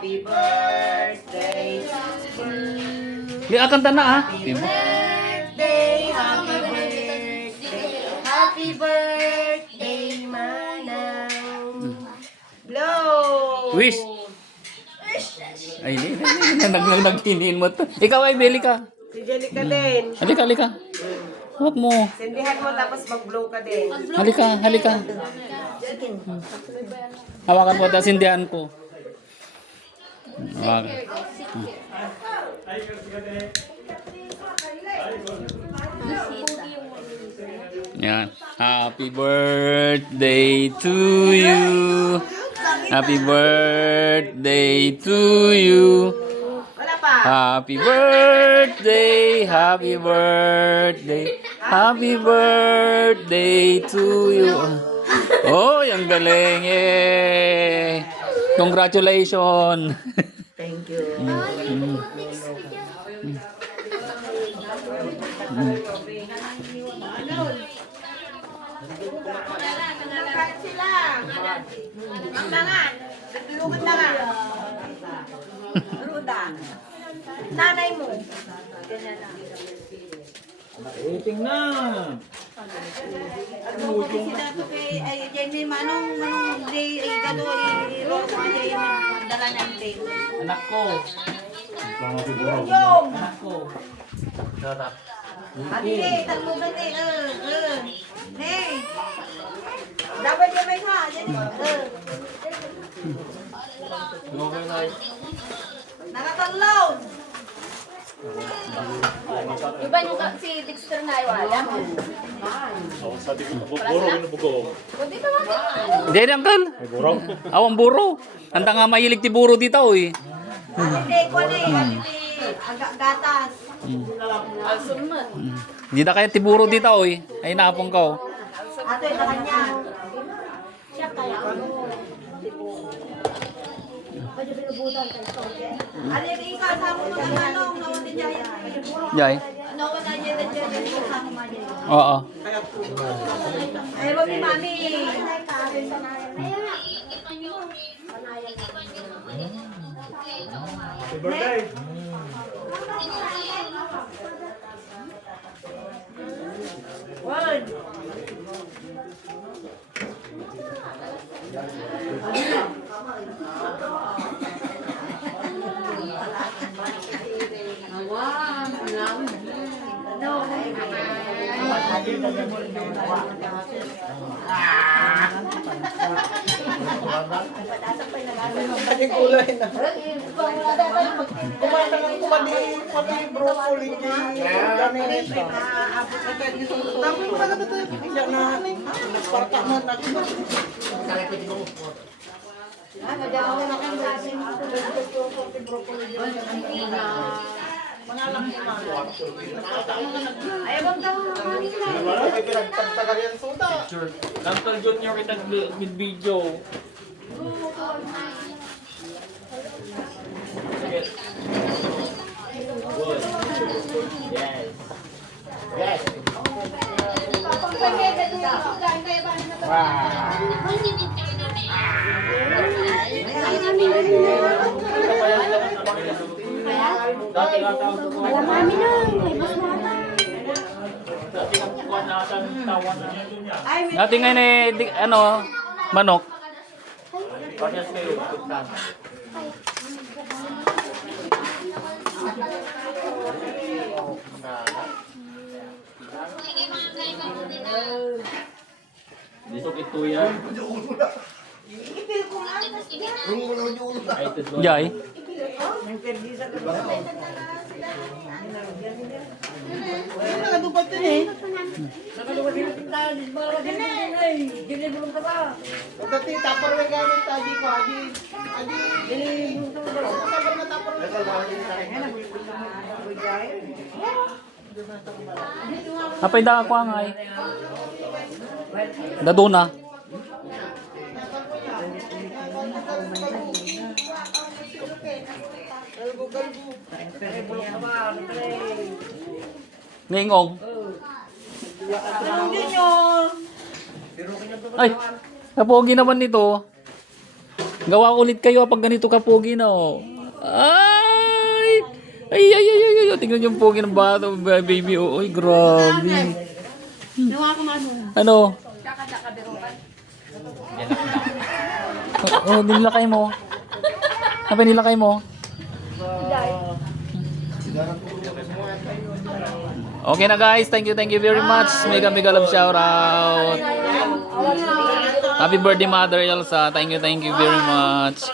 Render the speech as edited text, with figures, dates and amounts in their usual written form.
Happy birthday to you. Di kanta na ah. Happy birthday, happy birthday, happy birthday, Manang. Blow! Wish. Ay, hindi. Naghiniin mo to. Ikaw ay, beli ka. Si Jellica din. Halika, halika. Huwag mo. Sindihan mo tapos mag-blow ka din. Halika, halika. Hawakan mo, tapos sindihan ko. Hawakan. Yan. Happy birthday to you. Happy birthday to you. Wala pa. Happy birthday, happy birthday, happy birthday to you. Oh, ang galing eh. Congratulations. Thank you. Kahit sila. Ang nangan. Nagtulungan na nga. Ruda. Nanay mo. Eating na. Ano ko sila to kay ay Jenny manong day ay gado ay rose ay dala ng day. Anak ko. Yung. Anak ko. Sarap. Ate, talmo ba ni? Hey. Dapat yung may ha. Okay na. Nakatalaw. Iba yung si Dexter na wala mo. Kundi ba mga Hindi na, uncle. Buro. Ang buro. Handa nga mahilig ti buro dito, eh. Ate, ko ni ate gatas. alsunod? Hindi na kaya ti buro dito, eh. Ay, napong ko. Ate, sa kanya. Siya kaya Ate, ikaw sa mo ng manong nawala niya. Jai. Nawala niya na dyan sa mo niya. Oo. Ay, mami, mami. Happy birthday. Word. Naging kulay na. Kumain na ng pati broccoli. Ganun ito. Tapos pala ito. Siya na. Nagparta mo. Ay, pinagtagtagal yan suta. Uncle Junior kita video. Yes. Dati ngayon eh, ano, manok. Disok ito yan. Jai. Nakadupad din eh. Nakadupad din ang tindahan. Ginibulong ka ba? Dati tapar may gamit tadi ko. Adi. Tapar na tapar na. Apay da ako ang ay. Daduna. Ningong. Anong yun yun? Ay, napogi naman nito. Gawa ulit kayo pag ganito ka pogi na oh. Ay! Ay. Tingnan yung pogi ng bata, baby. Oh, ay, grabe. Nawa ko ano. Ano? Oh, nilakay mo. Apa nilakay mo? Okay na guys, thank you very much. Mega love shout out. Happy birthday Mother Elsa. Thank you very much.